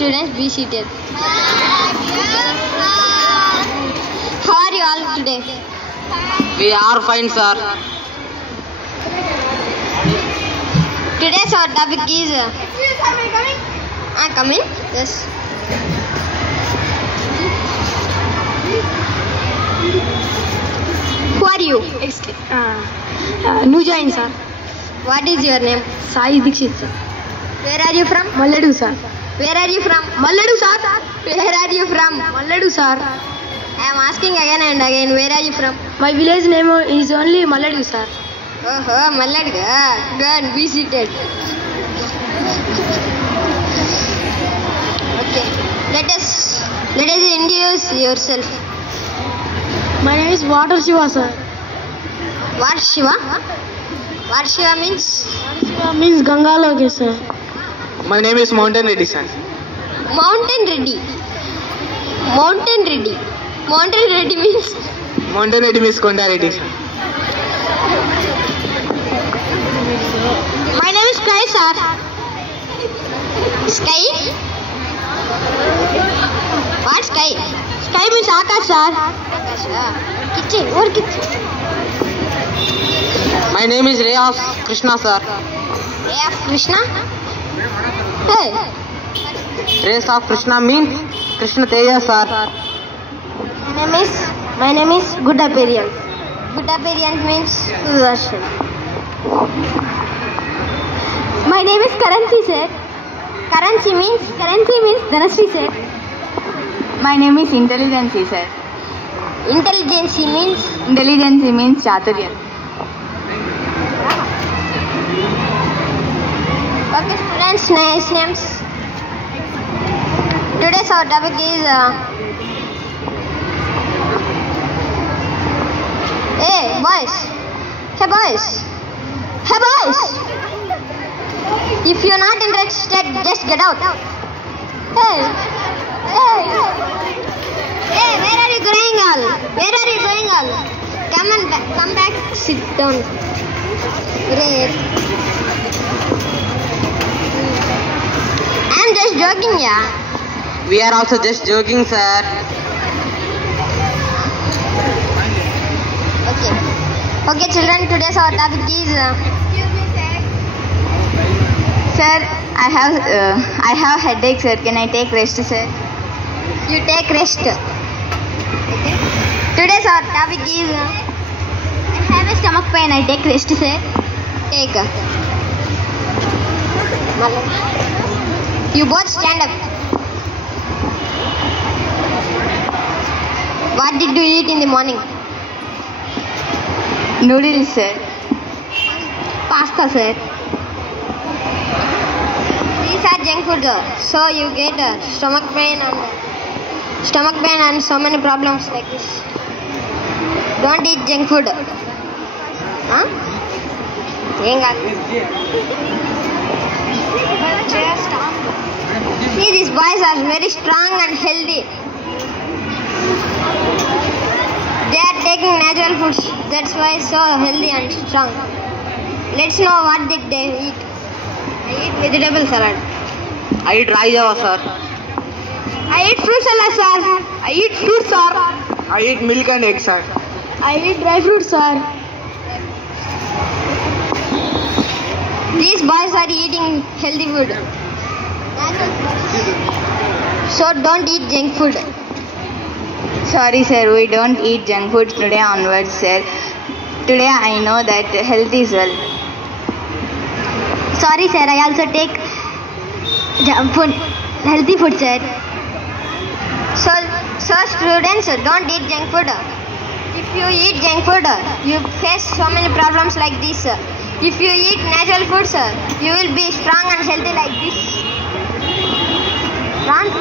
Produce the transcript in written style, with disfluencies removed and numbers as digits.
students, be seated. How are you all today? We are fine, sir. Today's our topic is. Coming? Yes. Who are you? New join, sir. What is your name? Sai Dikshit, sir. Where are you from? Malladu, sir. Where are you from? Malladu, sir. Where are you from? Malladu, sir. I am asking again and again. Where are you from? My village name is only Malladu, sir. Oh, Malladga. Go and be seated. Okay. Let us introduce yourself. My name is Water Shiva, sir. What Shiva? What Shiva means? Shiva means Gangaloke, sir. My name is Mountain Reddy, sir. Mountain Reddy. Mountain Reddy. Mountain Reddy means? Mountain Reddy means Konda Reddy, sir. My name is Sky, sir. Sky? What Sky? Sky means Akash, sir. Kitchen. Or kitchen. My name is Ray of Krishna, sir. Ray of Krishna? Hey. Rays of Krishna means Krishna Teja, sir. My name is Good Appearance. Good appearance means? Sudarshan. My name is Karanchi, sir. Currency means? Karanchi means Dhanasri, sir. My name is Intelligency, sir. Intelligence means? Intelligency means Chaturya. Okay, students, nice names. Today's our topic is hey boys. Hey boys. Hey boys. If you're not interested, just get out. Hey. Hey. Hey, where are you going all? Where are you going all? Come back, sit down. Great. I'm just joking, yeah. We are also just joking, sir. Okay, children, today's our topic is. Sir, I have headache, sir. Can I take rest, sir? You take rest. Okay. Today's our topic is. I have a stomach pain. I take rest, sir. Take. You both stand up. What did you eat in the morning? Noodles, sir. Pasta, sir. These are junk food, so you get stomach pain and so many problems like this. Don't eat junk food. Huh? See, these boys are very strong and healthy. They are taking natural foods. That's why so healthy and strong. Let's know what did they eat. I eat vegetable salad. I eat Rai Java, sir. I eat fruit salad, sir. I eat fruit, sir. I eat milk and egg, sir. I eat dry fruit, sir. These boys are eating healthy food. So don't eat junk food. Sorry, sir. We don't eat junk food today onwards, sir. Today I know that health is well. Sorry, sir. I also take junk food, healthy food, sir. So students, don't eat junk food. If you eat junk food, you face so many problems like this. If you eat natural foods, you will be strong and healthy like this. Don't